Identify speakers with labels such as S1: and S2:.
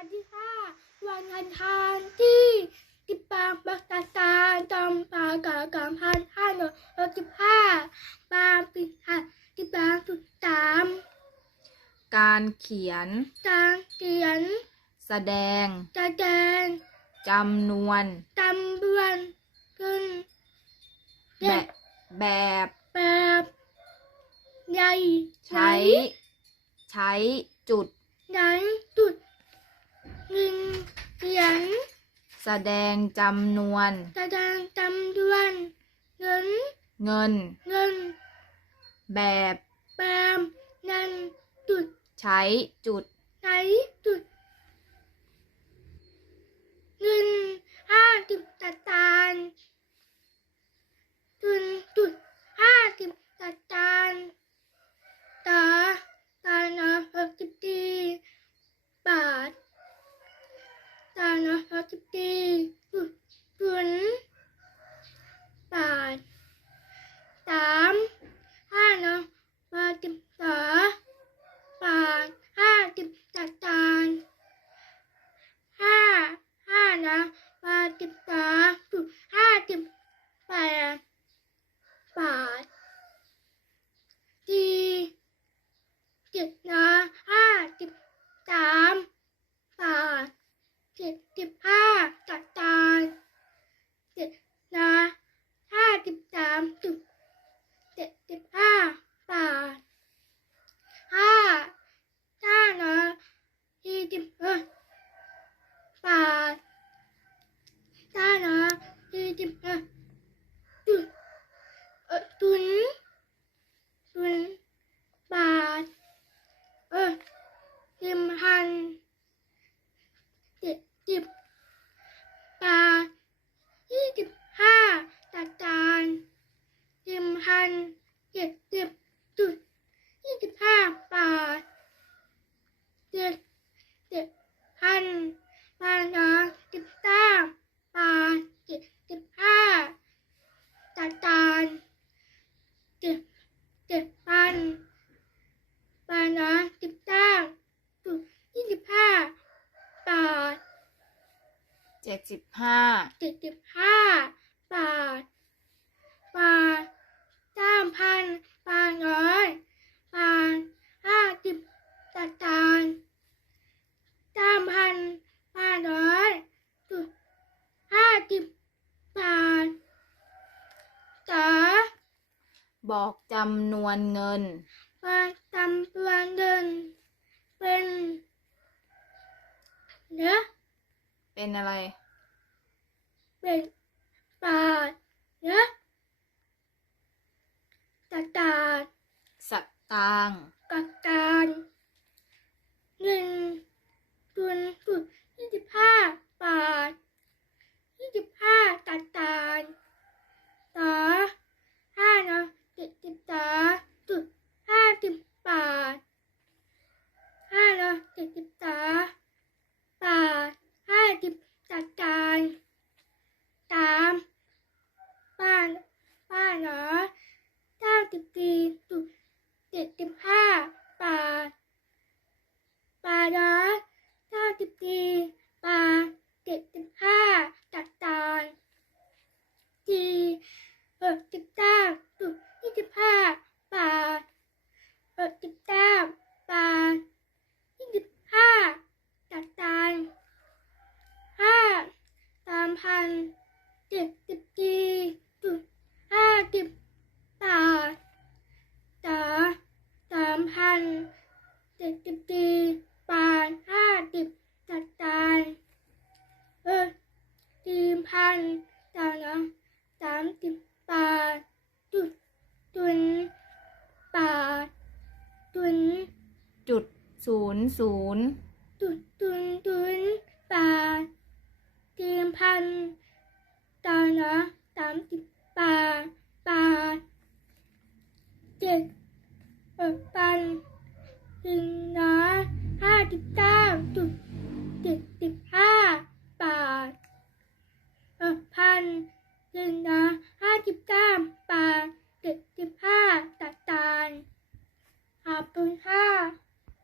S1: วันที่ห้าวันอังคารที่สิบแปดมกราคมปากากามพันห้าร้อยหกสิบห้าปางปิดหัดที่แปดจุดสาม
S2: การเขียน
S1: การเขียน
S2: แสดง
S1: แสดง
S2: จำนวน
S1: จำเบือนขึ้น
S2: แบบแบบ
S1: แบบใหญ่
S2: ใช้ ใช้จุด
S1: ไหนจุด หนึ่งเขียน
S2: แสดงจำนวน
S1: แสดงจำเดือนเงิน
S2: เงิน
S1: เงิน
S2: แบบ
S1: แปมนันจุด
S2: ใช้จุด
S1: ไหนจุดเงินห้าสิบตตางค์จุดจุดห้าสิบตตางค์ตาตาหนาหกสิบตีบาทตาหนาหกสิบตีจุดจุนบาทสามห้าเนาะมาสิบสองบาทห้าสิบตตางค์ห้าห้านะมาสิบสองจุดห้าสิบแปดบาทสี่เจ็ดนะห้าสิบสามบาทเจ็ดสิบห้าตตางค์เจ็ดนะห้าสิบสามจุดเจ็ดสิบห้าบาทห้าห้านะยี่สิบเอ็ดบาทห้านะยี่สิบเอ็ดจุดเออตุนตุนบาทเออยิมพัน เจ็ดสิบบาทยี่สิบห้าตาจานยิมพันเจ็ดสิบจุดยี่สิบห้าบาทเจ็ดเจ็ดพันบาทละสิบเก้าบาทเจ็ดสิบห้าตาจานเจ็ดเจ็ดพันบาทละสิบเก้าจุดยี่สิบห้าบาท
S2: เจ็ดสิบห้า
S1: เจ็ดสิบห้าบาทบาทสามพันบาทร้อยบาทห้าสิบตาตานสามพันบาทร้อยจุดห้าสิบบาทจ๋า
S2: บอกจำนวนเงิน
S1: บาทจำตัวนเป็นเนื้อ
S2: เป็นอะไร
S1: เป็นบาทเนื้อตาตาด
S2: สตางค์
S1: กับการหนึ่งจุนจุดยี่สิบห้าบาทยี่สิบห้าตัดตาลต่อห้าเนาะเจ็ดสิบสามจุดห้าสิบบาทห้าเนาะเจ็ดสิบสามบาทห้าสิบตัดตาลสามบ้านบ้านเนาะเก้าสิบสี่จุด เจ็ดสิบห้าบาทบาทละเก้าสิบสี่บาทเจ็ดสิบห้าตัดตานสี่หกสิบเก้าจุดยี่สิบห้าบาทหกสิบเก้าบาทยี่สิบห้าตัดตานห้าสาม พันเจ็ดสิบสี่จุดห้าสิบบาทสามสามพันเจ็ดสิบสี่บาทห้าสิบจัดจานเออสี่พันสามนะสามสิบบาทจุดจุนบาทจุน
S2: จุดศูนย์ศูนย์
S1: จุดจุนจุ ปิดปันสิงน้อยห้าสิบเก้าจุดเจ็ดสิบห้าบาทเปันสิงน้อยห้าสิบเก้าบาทเจ็ดสิบห้าตัดจานขอบคุณค่ะ